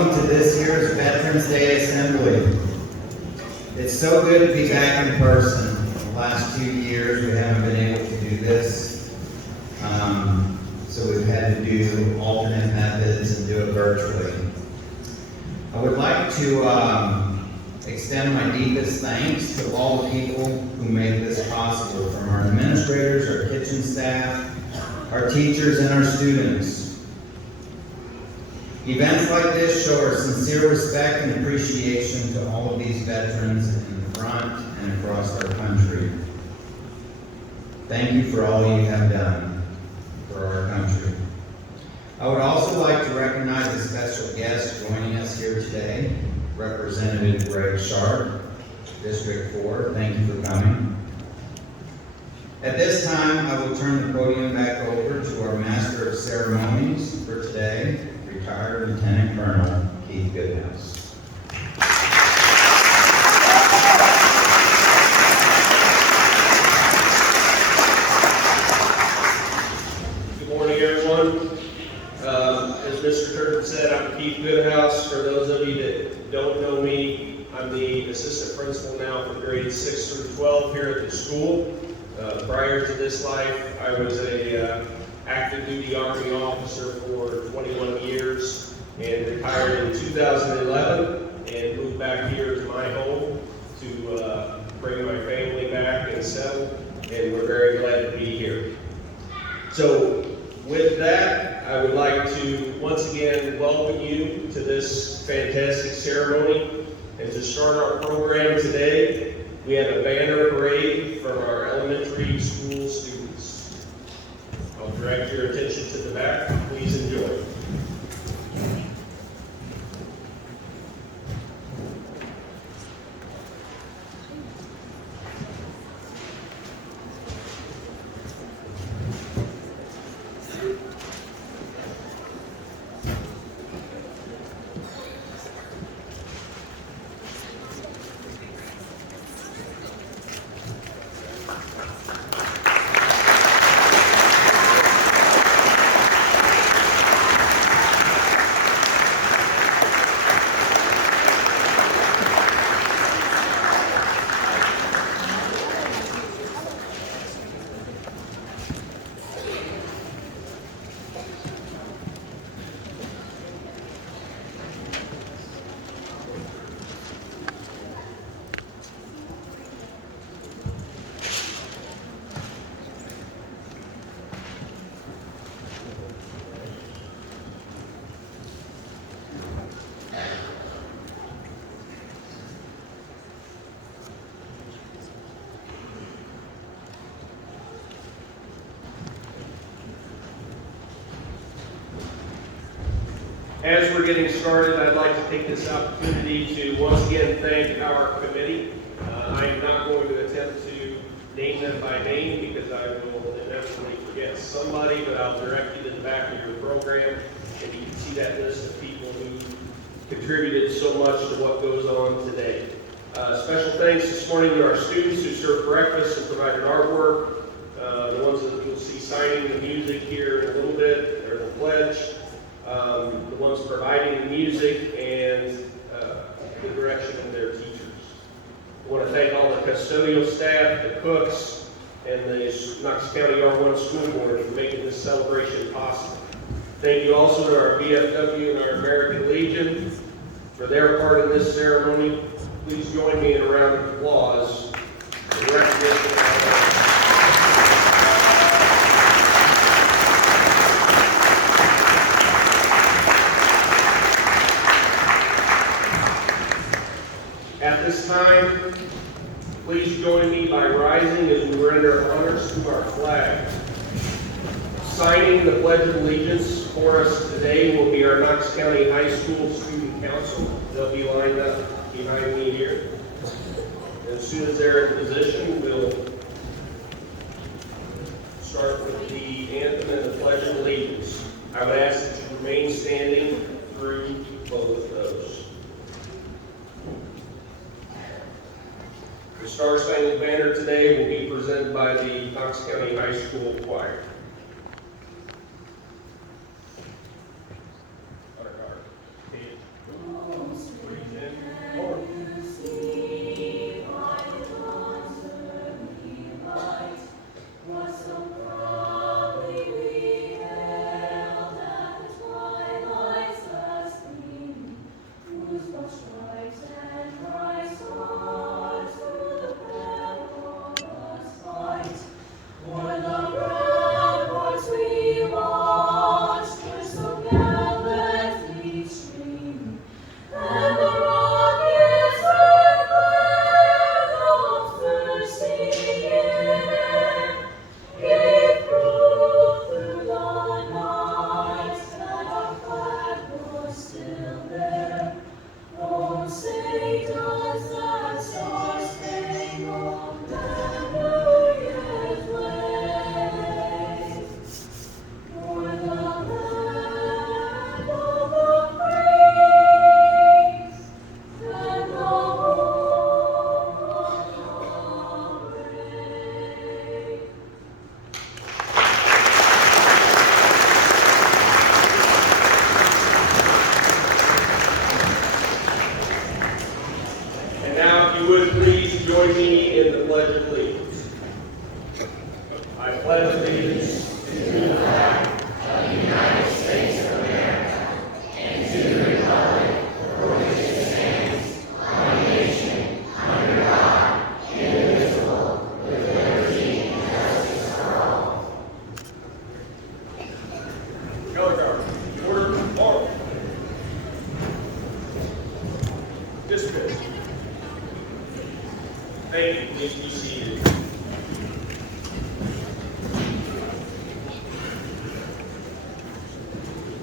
welcome to this year's Veterans Day Assembly. It's so good to be back in person. The last 2 years we haven't been able to do this, so we've had to do alternate methods and do it virtually. I would like to extend my deepest thanks to all the people who made this possible, from our administrators, our kitchen staff, our teachers, and our students. Events like this show our sincere respect and appreciation to all of these veterans in the front and across our country. Thank you for all you have done for our country. I would also like to recognize a special guest joining us here today, Representative Greg Sharp, District 4. Thank you for coming. At this time, I will turn the podium back over to our Master of Ceremonies for today, retired Lieutenant Colonel Keith Goodhouse. Good morning, everyone. As Mr. Turner said, I'm Keith Goodhouse. For those of you that don't know me, I'm the assistant principal now for grades 6 through 12 here at the school. Prior to this life, I was a active duty Army officer for 21 years and retired in 2011 and moved back here to my home to bring my family back and settle, and we're very glad to be here. So with that, I would like to once again welcome you to this fantastic ceremony. And to start our program today, we have a banner parade from our elementary school students. I'll direct your attention to the back. Please enjoy. As we're getting started, I'd like to take this opportunity to once again thank our committee. I am not going to attempt to name them by name because I will inevitably forget somebody, but I'll direct you to the back of your program, and you can see that list of people who contributed so much to what goes on today. Special thanks this morning to our students who served breakfast and provided artwork, the ones that you'll see signing the music here in a little bit, or the pledge. The ones providing the music and the direction of their teachers. I want to thank all the custodial staff, the cooks, and the Knox County R-1 School Board for making this celebration possible. Thank you also to our VFW and our American Legion for their part in this ceremony. Please join me in a round of applause in recognition of our At this time, please join me by rising as we render honors to our flag. Signing the Pledge of Allegiance for us today will be our Knox County High School Student Council. They'll be lined up behind me here. As soon as they're in position, we'll start with the anthem and the Pledge of Allegiance. I would ask that you remain standing through both of those. The Star Spangled Banner today will be presented by the Knox County High School Choir.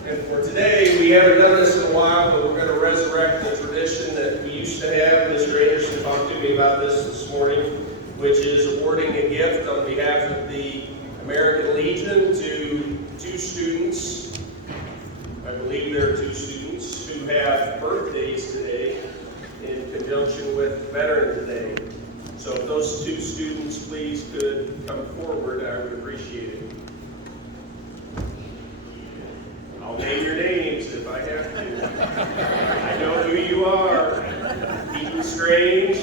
And for today, we haven't done this in a while, but we're going to resurrect the tradition that we used to have. Mr. Anderson talked to me about this morning, which is awarding a gift on behalf of the American Legion to two students. I believe there are two students who have birthdays today in conjunction with Veterans Day. So if those two students please could come forward, I would appreciate it. I'll name your names if I have to. I know who you are. Keaton Strange.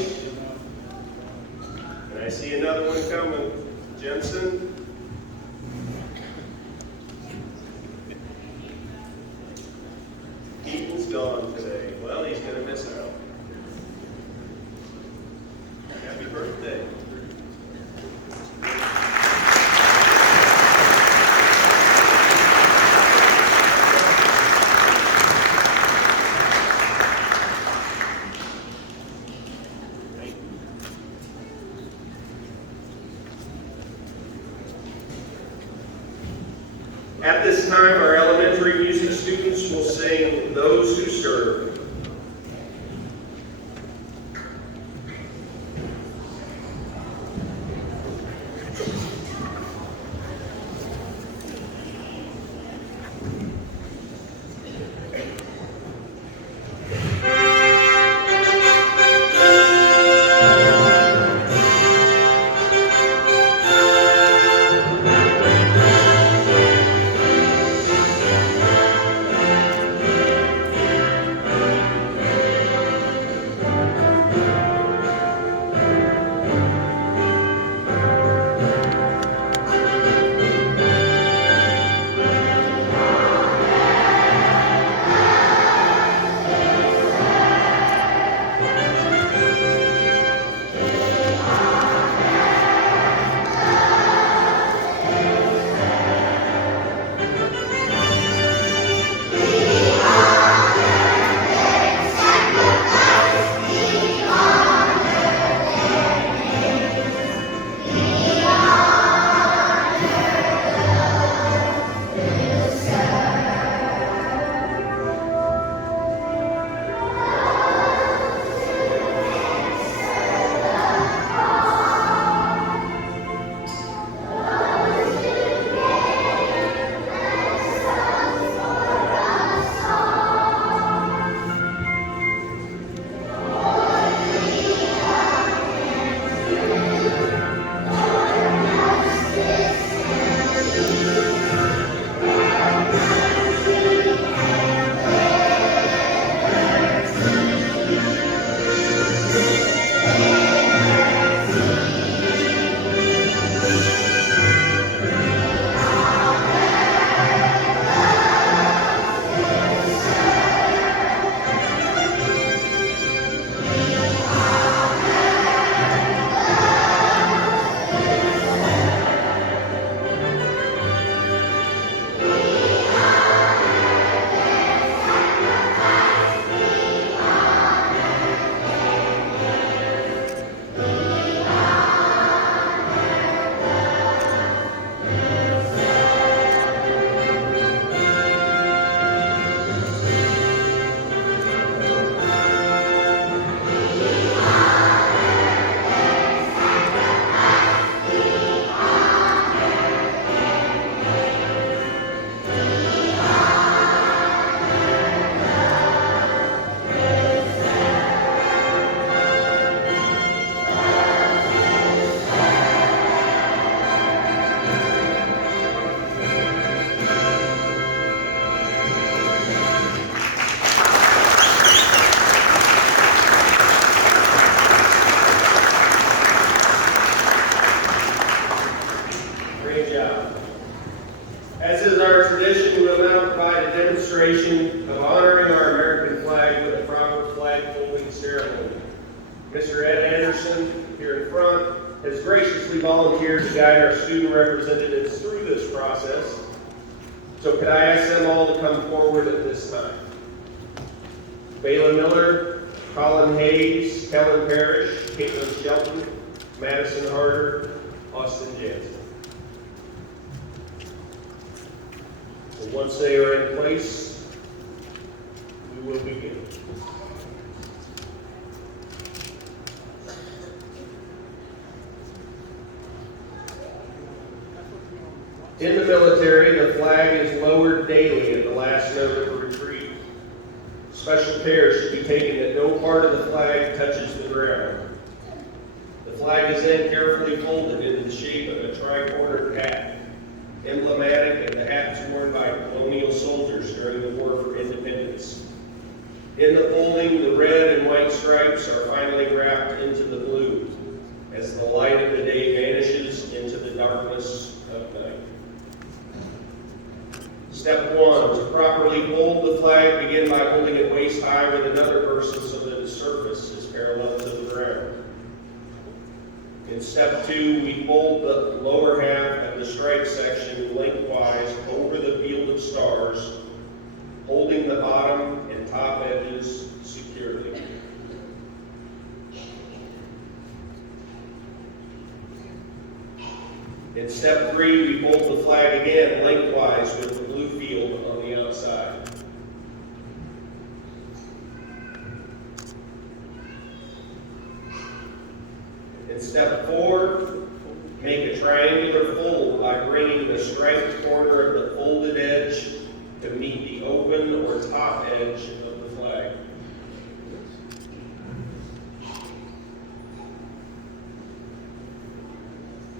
And I see another one coming. Jensen. Keaton's gone today. Well, he's going to miss out. Happy birthday. At this time, our elementary music students will sing "Those Who Serve." As is our tradition, we will now provide a demonstration of honoring our American flag with a proper flag holding ceremony. Mr. Ed Anderson, here in front, has graciously volunteered to guide our student representatives through this process. So could I ask them all to come forward at this time? Bayla Miller, Colin Hayes, Helen Parrish, Caitlin Shelton, Madison Harder, Austin Jansen. And Once they are in place, we will begin. In the military, the flag is lowered daily at the last note of a retreat. Special care should be taken that no part of the flag touches the ground. The flag is then carefully folded into the shape of a tri-cornered hat, emblematic of the hats worn by colonial soldiers during the War for Independence. In the folding, the red and white stripes are finally wrapped into the blue as the light of the day vanishes into the darkness of night. Step 1, to properly fold the flag, begin by holding it waist high with another person so that the surface is parallel to the ground. In step 2, we fold the lower half of the stripe section lengthwise over the field of stars, holding the bottom and top edges securely. In step 3, we fold the flag again lengthwise with the blue field on the outside. In step 4, make a triangular fold by bringing the striped corner of the folded edge to meet the open or top edge of the flag.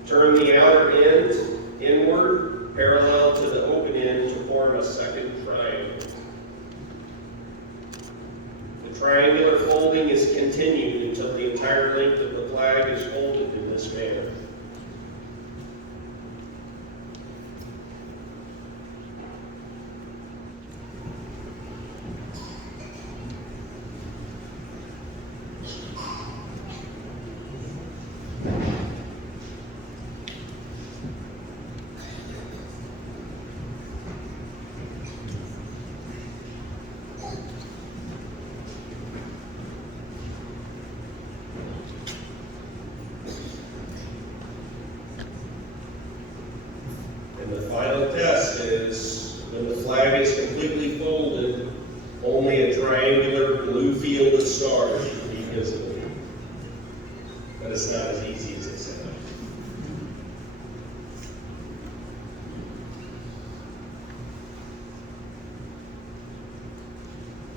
Turn the outer end inward, parallel to the open end to form a second triangle. The triangular folding is continued until the entire length of the flag is folded in this manner. And the final test is, when the flag is completely folded, only a triangular blue field of stars should be visible. But it's not as easy as it sounds.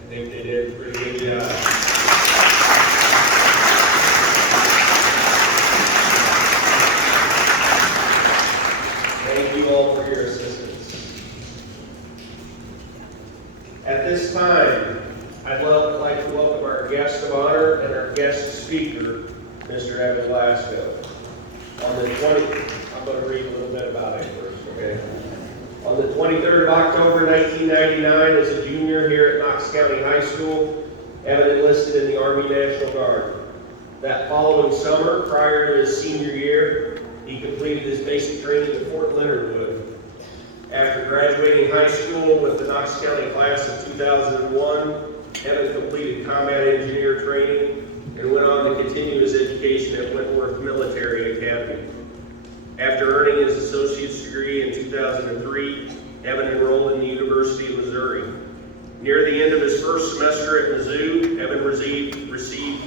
I think they did a pretty good job. At this time, I'd like to welcome our guest of honor and our guest speaker, Mr. Evan Glasgow. I'm going to read a little bit about him first, okay? On the 23rd of October, 1999, as a junior here at Knox County High School, Evan enlisted in the Army National Guard. That following summer, prior to his senior year, he completed his basic training at Fort Leonard Wood. After graduating high school with the Knox County class of 2001, Evan completed combat engineer training and went on to continue his education at Whitworth Military Academy. After earning his associate's degree in 2003, Evan enrolled in the University of Missouri. Near the end of his first semester at Mizzou, Evan received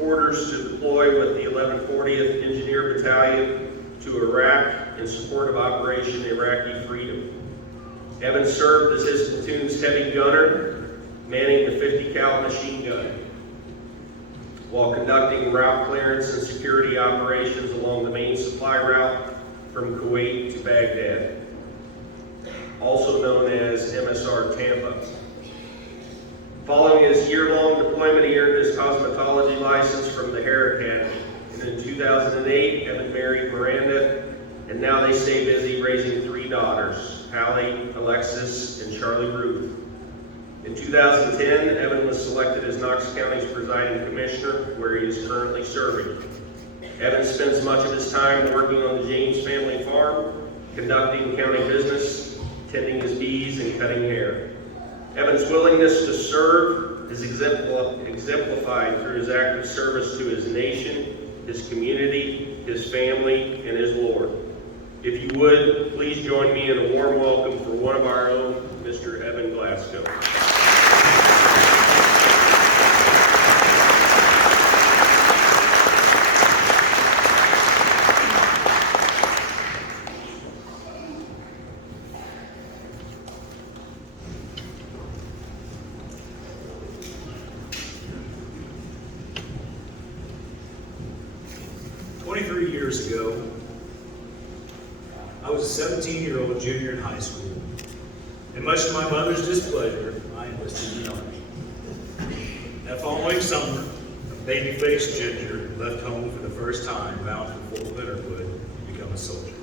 orders to deploy with the 1140th Engineer Battalion to Iraq in support of Operation Iraqi Freedom. Evan served as his platoon's heavy gunner, manning the 50 cal machine gun, while conducting route clearance and security operations along the main supply route from Kuwait to Baghdad, also known as MSR Tampa. Following his year-long deployment, he earned his cosmetology license from the Hare Academy. And in 2008, Evan married Miranda, and now they stay busy raising 3 daughters, Hallie, Alexis, and Charlie Ruth. In 2010, Evan was selected as Knox County's presiding commissioner, where he is currently serving. Evan spends much of his time working on the James family farm, conducting county business, tending his bees, and cutting hair. Evan's willingness to serve is exemplified through his active service to his nation, his community, his family, and his Lord. If you would, please join me in a warm welcome for one of our own, Mr. Evan Glasgow. 23 years ago, I was a 17-year-old junior in high school, and much to my mother's displeasure, I enlisted in the Army. That following summer, a baby-faced ginger left home for the first time, bound for Fort Leonard Wood to become a soldier.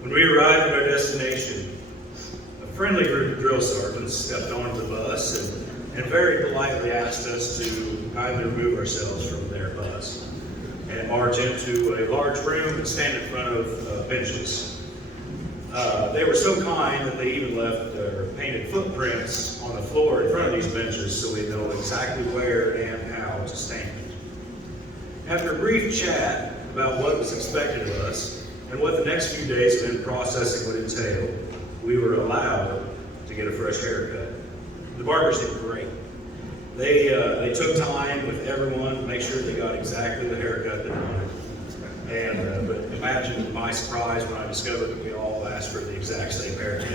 When we arrived at our destination, a friendly group of drill sergeants stepped onto the bus and very politely asked us to kindly remove ourselves from their bus and march into a large room and stand in front of benches. They were so kind that they even left their painted footprints on the floor in front of these benches so we know exactly where and how to stand. After a brief chat about what was expected of us and what the next few days of in-processing would entail, we were allowed to get a fresh haircut. The barbers did great. They took time with everyone to make sure they got exactly the haircut they wanted. But imagine my surprise when I discovered that we all asked for the exact same haircut.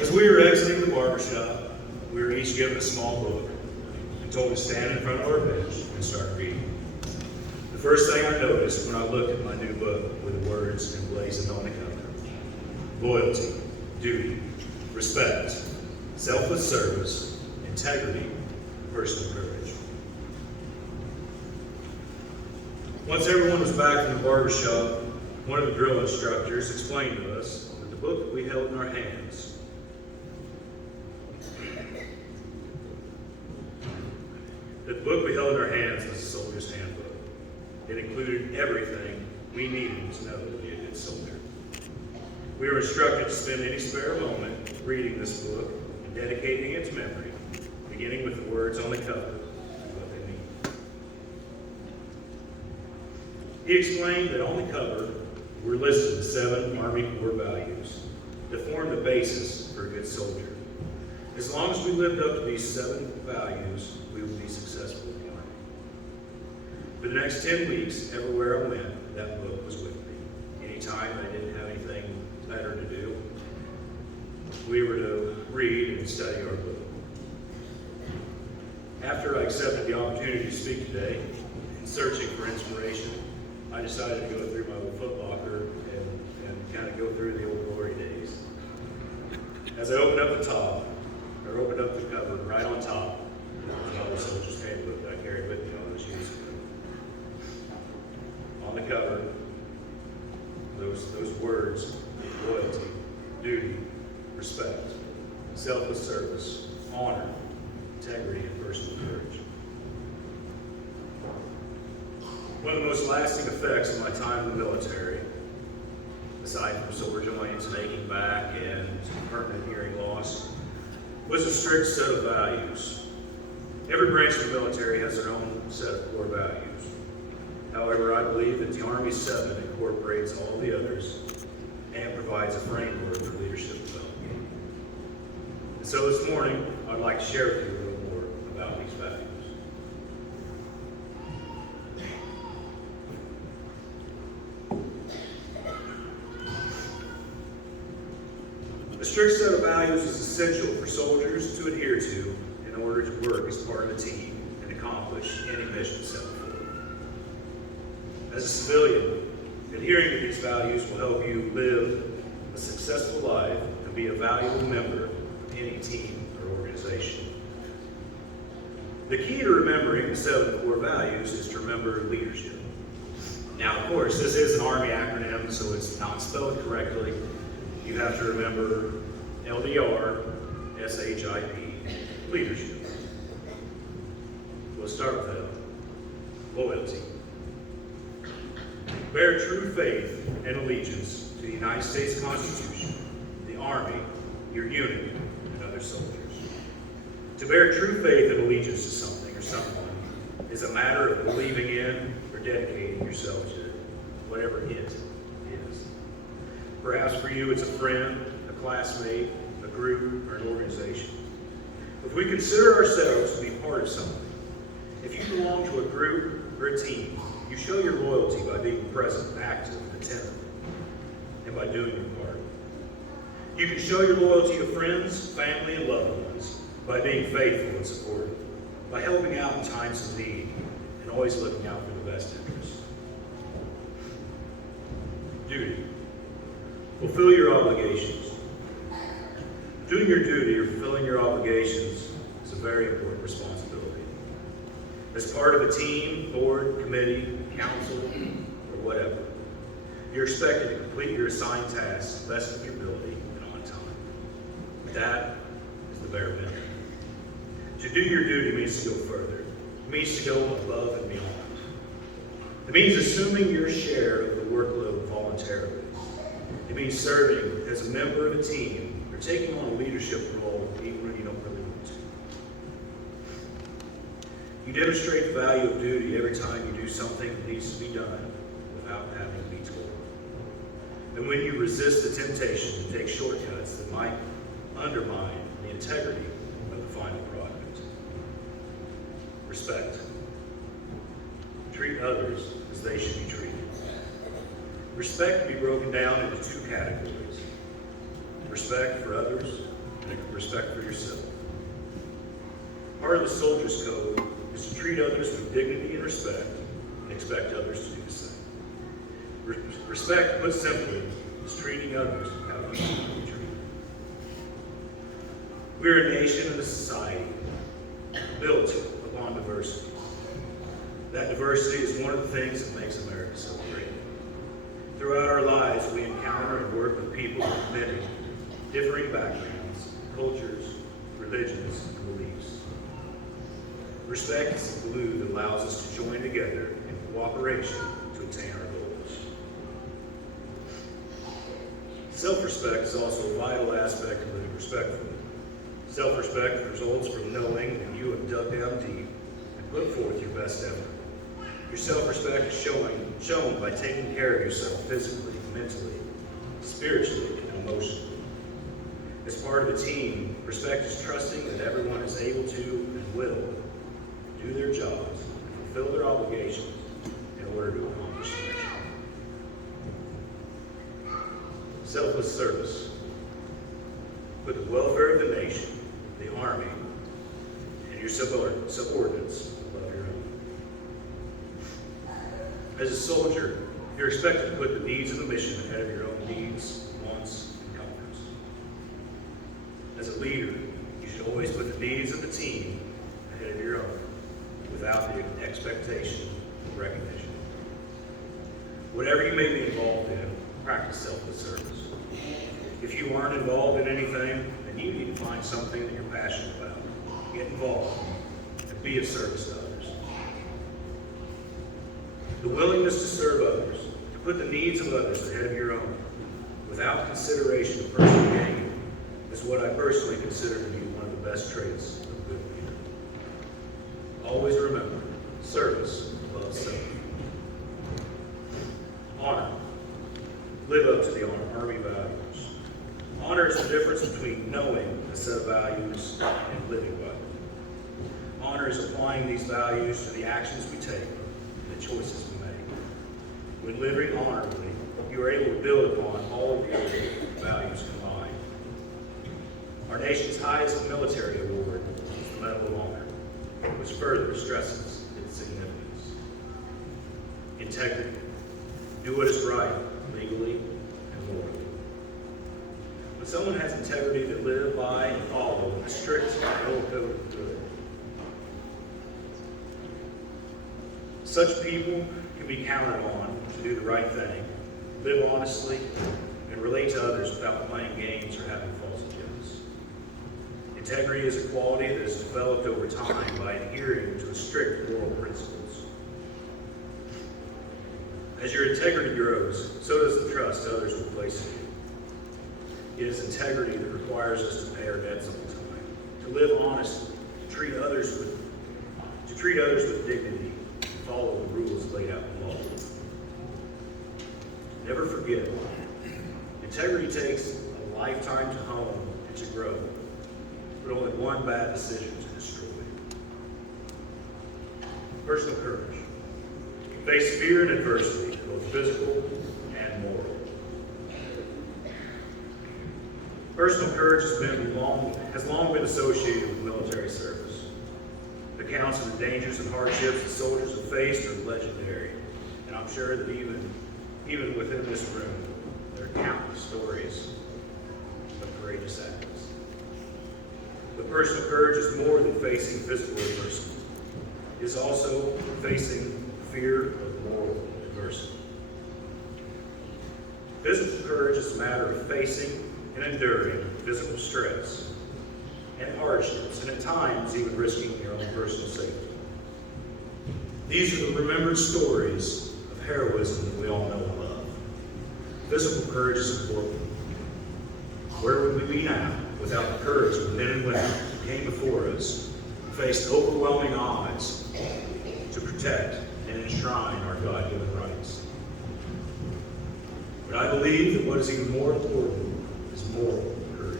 As we were exiting the barbershop, we were each given a small book and told to stand in front of our bench and start reading. The first thing I noticed when I looked at my new book were the words emblazoned on the cover: loyalty, duty, respect, selfless service, integrity, personal courage. Once everyone was back in the barbershop, one of the drill instructors explained to us that the book that we held in our hands was a soldier's handbook. It included everything we needed to know to be a good soldier. We were instructed to spend any spare moment reading this book and dedicating it to memory, beginning with the words on the cover and what they mean. He explained that on the cover were listed the 7 Army Corps values that form the basis for a good soldier. As long as we lived up to these 7 values, we would be successful in the Army. For the next 10 weeks, everywhere I went, that book was with me. Anytime I didn't have anything better to do, we were to read and study our book. After I accepted the opportunity to speak today, in searching for inspiration, I decided to go through my old foot locker and kind of go through the old glory days. As I opened up the cover, right on top, was an old soldier's handbook that I carried with me all those years ago. On the cover, those words: loyalty, duty, respect, selfless service, honor, integrity, and personal courage. One of the most lasting effects of my time in the military, aside from sore joints and aching back and permanent hearing loss, was a strict set of values. Every branch of the military has their own set of core values. However, I believe that the Army 7 incorporates all the others and provides a framework for leadership development. And so this morning, I'd like to share with you a little more about these values. A strict set of values is essential for soldiers to adhere to in order to work as part of a team and accomplish any mission set forth. As a civilian, adhering to these values will help you live a successful life and be a valuable member of any team or organization. The key to remembering the 7 core values is to remember leadership. Now, of course, this is an Army acronym, so it's not spelled correctly. You have to remember LDR, SHIP, leadership. We'll start with L. Loyalty. Bear true faith and allegiance to the United States Constitution, the Army, your unit, and other soldiers. To bear true faith and allegiance to something or someone is a matter of believing in or dedicating yourself to, whatever it is. Perhaps for you it's a friend, a classmate, a group, or an organization. If we consider ourselves to be part of something, if you belong to a group or a team, you show your loyalty by being present, active, attentive, and by doing your part. You can show your loyalty to friends, family, and loved ones by being faithful and supportive, by helping out in times of need, and always looking out for the best interests. Duty. Fulfill your obligations. Doing your duty or fulfilling your obligations is a very important responsibility. As part of a team, board, committee, council, or whatever, you're expected to complete your assigned tasks to the best of your ability and on time. That is the bare minimum. To do your duty means to go further. It means to go above and beyond. It means assuming your share of the workload voluntarily. It means serving as a member of a team or taking on a leadership role even when you don't really want to. You demonstrate the value of duty every time you do something that needs to be done without having to be told. And when you resist the temptation to take shortcuts that might undermine the integrity of the final product. Respect. Treat others as they should be treated. Respect can be broken down into two categories. Respect for others and respect for yourself. Part of the soldier's code is to treat others with dignity and respect and expect others to do the same. Respect, put simply, is treating others how you should be treated. We're a nation and a society built upon diversity. That diversity is one of the things that makes America so great. Throughout our lives, we encounter and work with people with many differing backgrounds, cultures, religions, and beliefs. Respect is the glue that allows us to join together in cooperation to attain our goals. Self-respect is also a vital aspect of living respectfully. Self-respect results from knowing that you have dug down deep and put forth your best effort. Your self-respect is shown by taking care of yourself physically, mentally, spiritually, and emotionally. As part of a team, respect is trusting that everyone is able to and will do their jobs and fulfill their obligations in order to accomplish the mission. Selfless service. Put the welfare of the nation, the Army, and your subordinates above your own. As a soldier, you're expected to put the needs of the mission ahead of your own needs, wants, and comforts. As a leader, you should always put the needs of the team ahead of your own, without the expectation of recognition. Whatever you may be involved in, practice selfless service. If you aren't involved in anything, then you need to find something that you're passionate about. Get involved and be of service to others. The willingness to serve others, to put the needs of others ahead of your own, without consideration of personal gain, is what I personally consider to be one of the best traits of a good leader. Always remember, service above self. Honor. Live up to the Army values. Honor is the difference between knowing a set of values and living by them. Honor is applying these values to the actions we take and the choices we make. When living honorably, you are able to build upon all of the other values combined. Our nation's highest military award is the Medal of Honor, which further stresses its significance. Integrity. Do what is right, legally and morally. When someone has integrity, they live by and follow a strict moral code of good. Such people can be counted on to do the right thing, live honestly, and relate to others without playing games or having false agendas. Integrity is a quality that is developed over time by adhering to strict moral principles. As your integrity grows, so does the trust others will place in you. It is integrity that requires us to pay our debts on time, to live honestly, to treat others with dignity, and follow the rules laid out in law. Never forget, integrity takes a lifetime to hone and to grow, but only one bad decision to destroy. Personal courage. Face fear and adversity, both physical and moral. Personal courage has long been associated with military service. The accounts of the dangers and hardships the soldiers have faced are legendary, and I'm sure that even within this room, there are countless stories of courageous acts. But personal courage is more than facing physical adversity. It is also facing fear of moral adversity. Physical courage is a matter of facing and enduring physical stress and hardships, and at times even risking your own personal safety. These are the remembered stories of heroism that we all know and love. Physical courage is important. Where would we be now without the courage of the men and women who came before us, who faced overwhelming odds to protect and enshrine our God-given rights? But I believe that what is even more important is moral courage.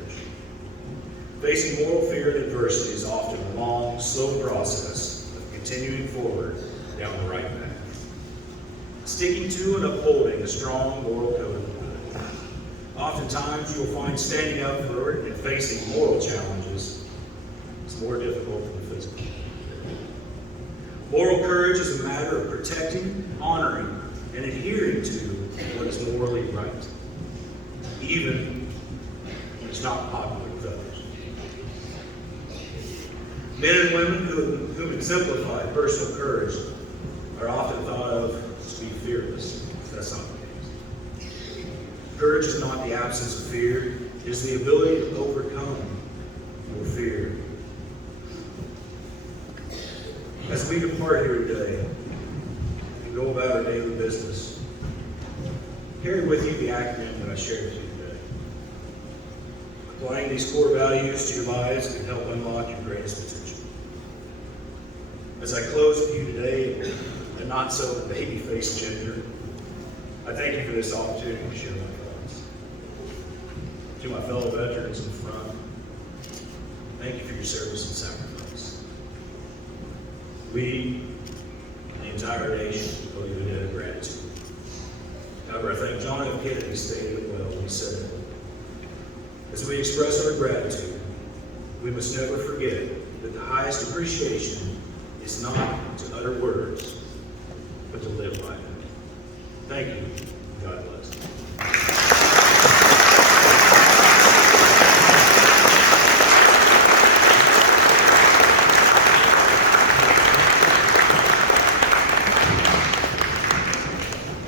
Facing moral fear and adversity is often a long, slow process of continuing forward down the right path. Sticking to and upholding a strong moral code of good. Oftentimes you will find standing up for it and facing moral challenges is more difficult than the physical. Moral courage is a matter of protecting, honoring, and adhering to what is morally right, even when it's not popular with others. Men and women who exemplify personal courage are often thought of as being fearless. That's not the case. Courage is not the absence of fear, it is the ability to overcome your fear. As we depart here today and go about our daily business, carry with you the acronym that I shared with you today. Applying these core values to your lives can help unlock your greatest potential. As I close with you today, a not-so-baby-faced Ginger, I thank you for this opportunity to share my thoughts. To my fellow veterans in front, thank you for your service and sacrifice. We, the entire nation, owe you a debt of gratitude. However, I think John F. Kennedy stated it well when he said, as we express our gratitude, we must never forget that the highest appreciation is not to utter words, but to live by them. Thank you. God bless.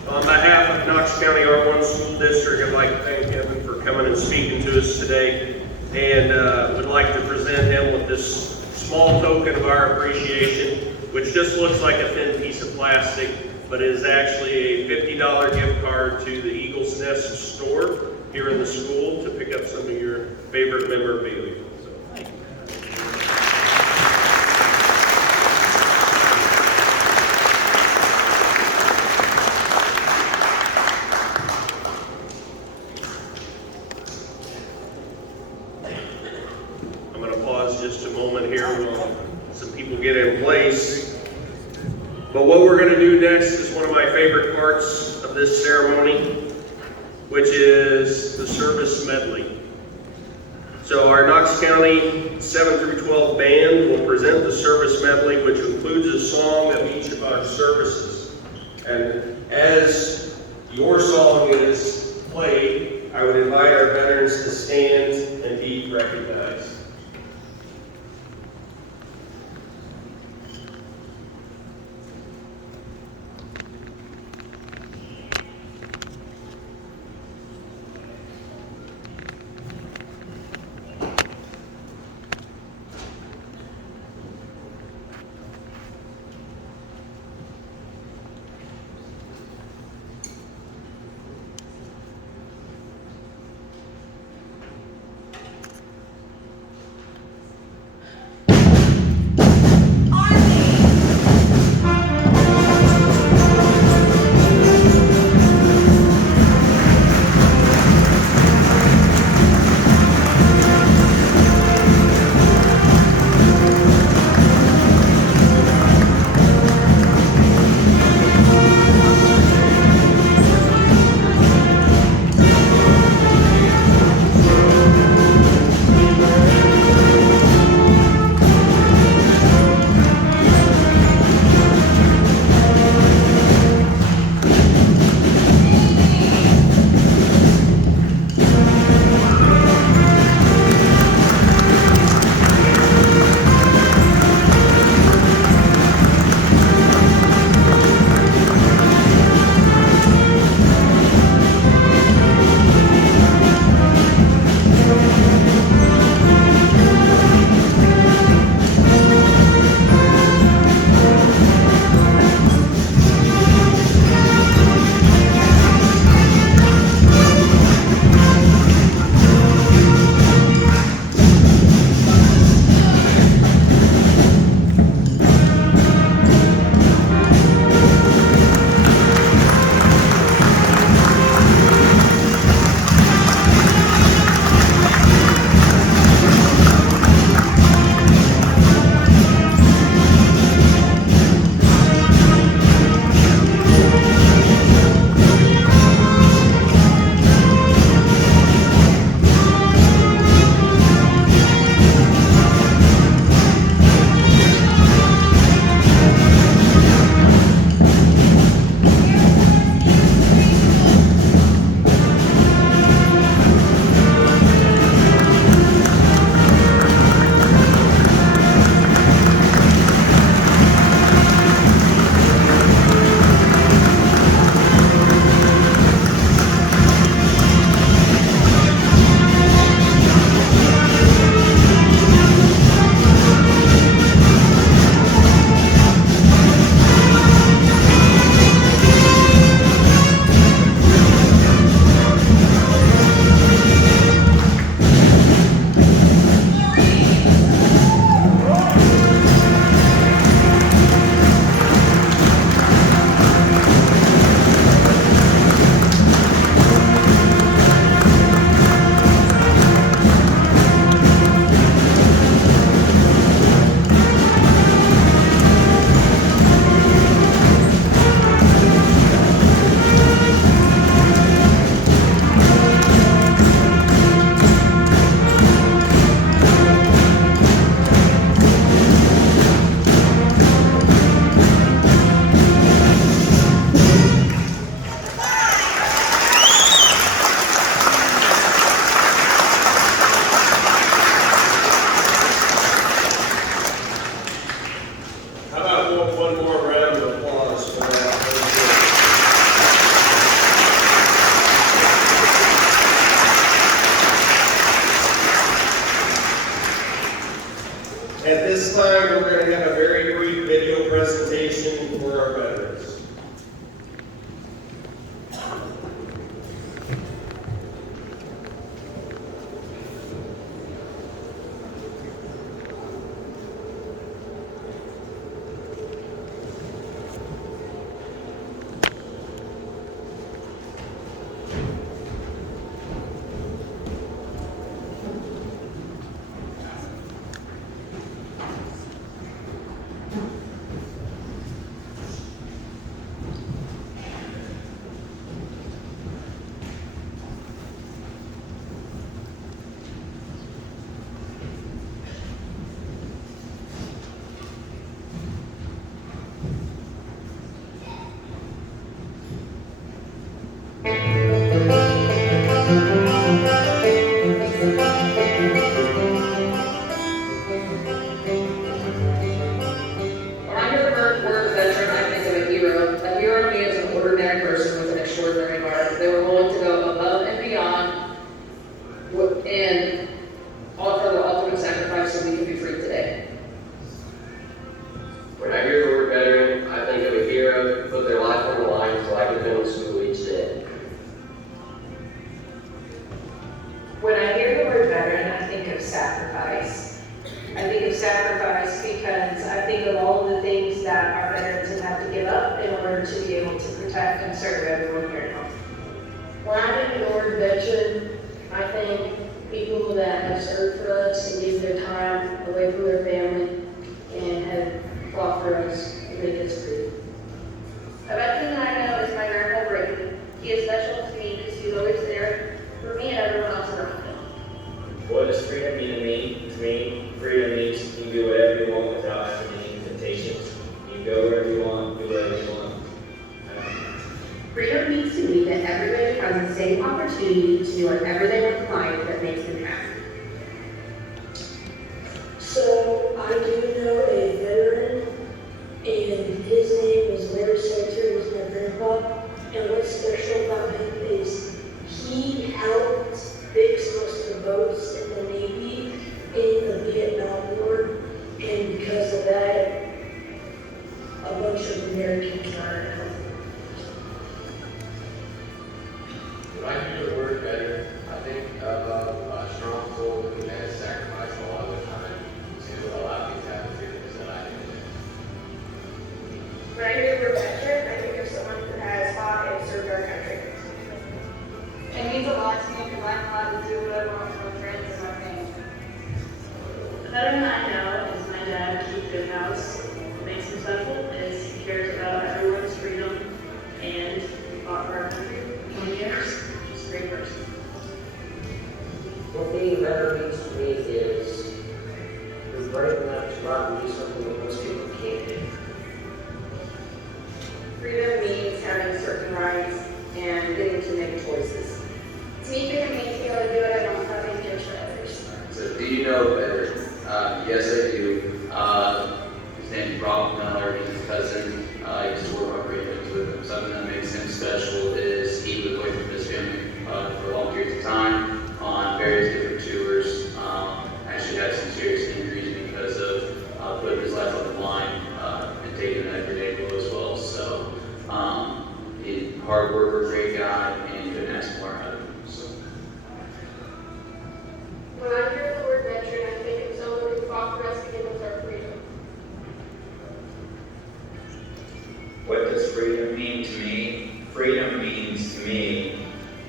On behalf of Knox County R-1 School District, I'd like to thank Kevin for coming and speaking to us today, and would like to present him with this small token of our appreciation, which just looks like a thin piece of plastic, but is actually a $50 gift card to the Eagle's Nest store here in the school to pick up some of your favorite memorabilia. So, thank you. I'm going to pause just a moment here while some people get in place. But what we're going to do next is one of my favorite parts of this ceremony, which is the service medley. So our Knox County 7 through 12 band will present the service medley, which includes a song of each of our services. And as your song is played, I would invite our veterans to stand and be recognized. sacrifice. I think of sacrifice because I think of all of the things that our veterans have had to give up in order to be able to protect and serve everyone here at home. When I think of the word veteran, I think people that have served for us and give their time away from their family and have fought for us and made us free. A veteran that I know is my grandpa Brady. He is special to me because he's always there for me and everyone else around him. What does freedom mean to me? To me, freedom means you can do whatever you want without having any limitations. You can go wherever you want, do whatever you want. Freedom means to me that everybody has the same opportunity to do whatever they want in life that makes them happy. So I do know a veteran, and his name is Larry Salter. He's my grandpa. And what's special about him is he helped fix most of the boats in the Navy in the Vietnam War, and because of that, a bunch of Americans are helping. When I hear the word veteran, I think of a strong soul who has sacrificed a lot of time to allow me to have the freedoms that I can. When I hear the word veteran, I think of someone who has fought and served our country. It means a lot to me because I'm allowed to do whatever I want with my friends and my family. The veteran I know is my dad, Keith Goodhouse. What makes him special is he cares about everyone's freedom and he fought for our country for 20 years. He's a great person. What being a veteran means to me is you're brave enough to go out and do something that most people can't do. Freedom means having certain rights and getting to make choices. To me, freedom means being able to do whatever I want without being judged by others. So, do you know a veteran? Yes, I do. His name is Rob Miller. He's his cousin. I used to work on radios with him. Something that makes him special is he was away from his family for long periods of time on various different tours. Actually had some serious injuries because of putting his life on the line and taking an everyday role as well. So, he's a hard worker, great guy, and you couldn't ask more out of him. So. When I hear the word veteran, I think of someone who fought for us to give us our freedom. What does freedom mean to me? Freedom means to me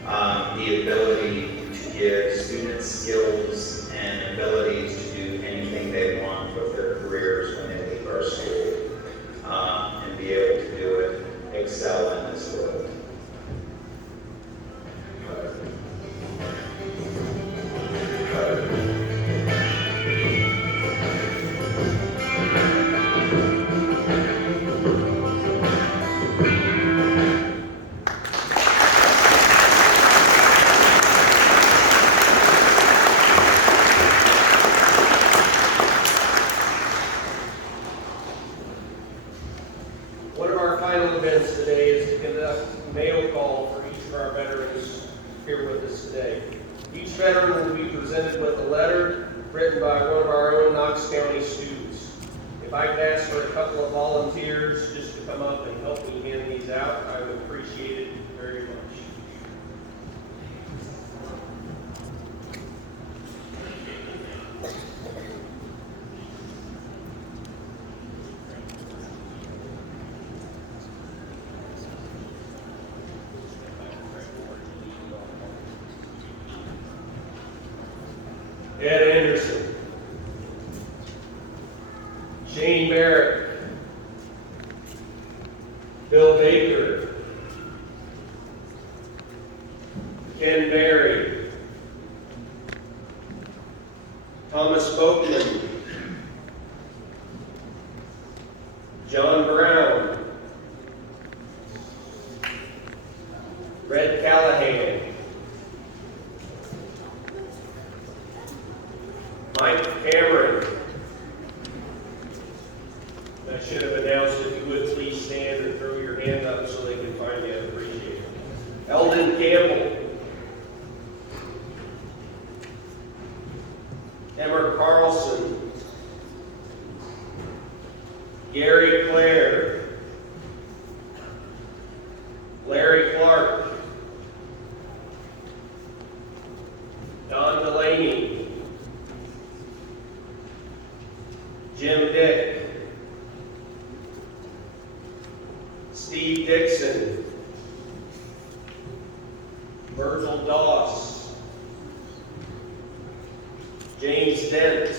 the ability to give students skills and abilities to do anything they want with their careers when they leave our school and be able to do it, excel in this world. One of our final events today is to conduct a mail call for each of our veterans here with us today. Each veteran will be presented with a letter written by one of our own Knox County students. If I could ask for a couple of volunteers just to come up and help me hand these out, I would appreciate it very much. Ed Anderson, Shane Barrett, Bill Baker, Ken Berry, Thomas Boatman, John Brown, Red Callahan, Mike Cameron. I should have announced if you would please stand and throw your hand up so they can find you. I'd appreciate it. Eldon Campbell. Emmer Carlson. Gary Clare. Larry Clark. Don Delaney. James Dent,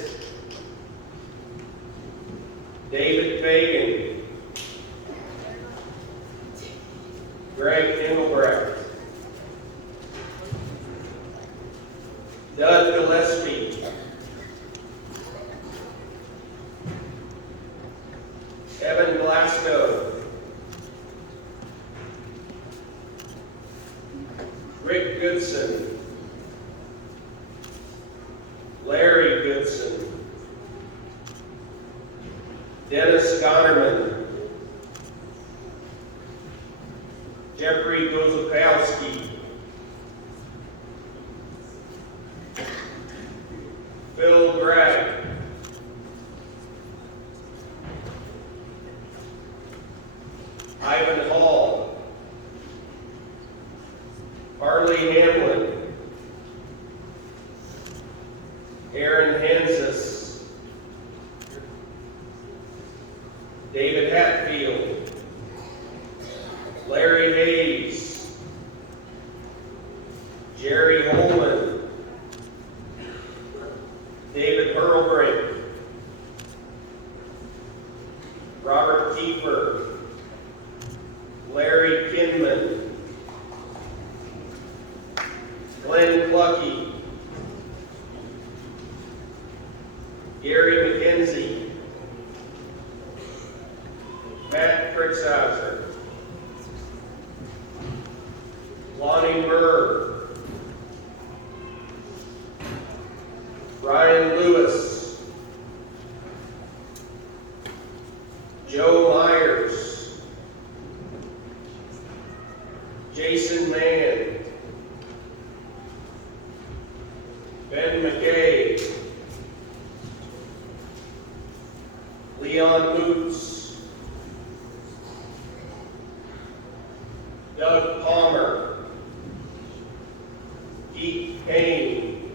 David Fagan, Greg Engelbrecht, Doug Gillespie, Evan Glasgow, Rick Goodson, Larry Goodson, Dennis Gonerman, Jeffrey Gozakowski, Phil Gregg, Ivan Hall, Harley Hamlin, Aaron Hansis, David Hatfield, Larry Hayes, Jerry Holman, David Hurlbrink, Robert Kiefer, Larry Kinman, Glenn Clucky, Gary McKenzie, Matt Kritzhauser, Lonnie Burr, Ryan Lewis, Joe Myers, Jason Mann, Ben McKay, Leon Moots, Doug Palmer, Keith Payne,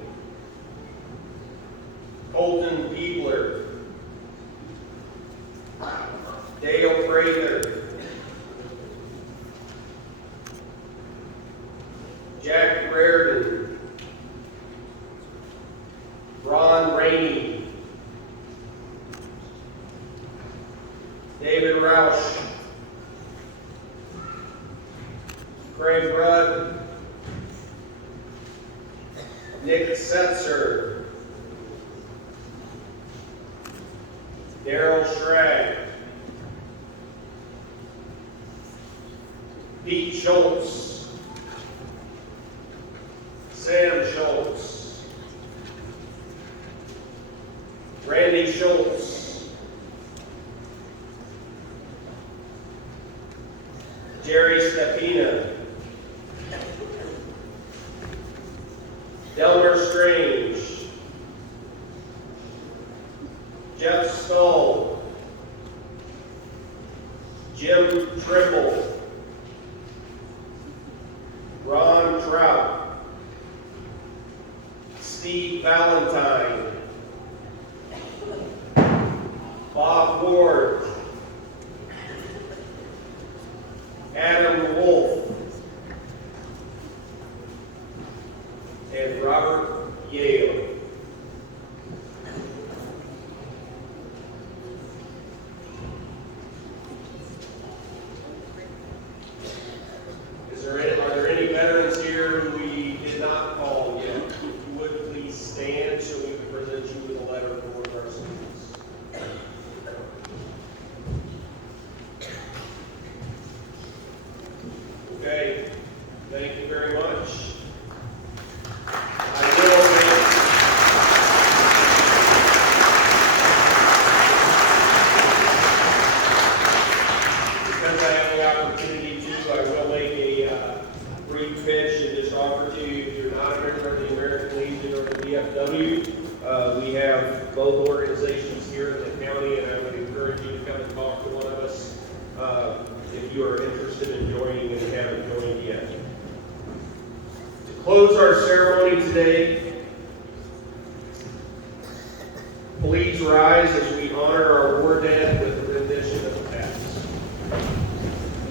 Colton Peebler, Dale Prather, Jack Reardon, Ron Rainey, David Roush, Craig Rudd, Nick Setzer, Daryl Schrag, Pete Schultz, Sam Schultz, Randy Schultz, Jerry Stepina, Delmer Strange, Jeff Stoll, Jim Trimble, Ron Trout, Steve Valentine, Bob Ward, Adam Wolf, and Robert Yale. Are there any veterans here who we did not call yet? If you would please stand so we can present you with a letter for our students. Okay, thank you very much. Because I have the opportunity to, I will make a brief pitch and just offer to you, if you're not a member of the American Legion or the VFW, we have both organizations here in the county, and I would encourage you to come and talk to one of us if you are interested in joining and haven't joined yet. To close our ceremony today, please rise as we honor our war dead with a rendition of taps.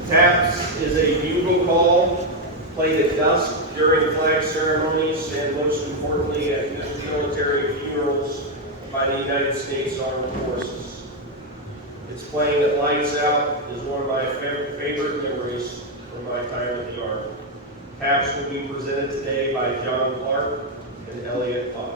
Taps is a bugle call played at dusk during flag ceremonies and most importantly at military funerals by the United States Armed Forces. Its plane that lights out is one of my favorite memories from my time at the Army. Caps will be presented today by John Clark and Elliot Podge.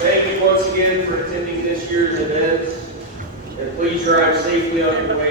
Thank you once again for attending this year's event, and please drive safely on your way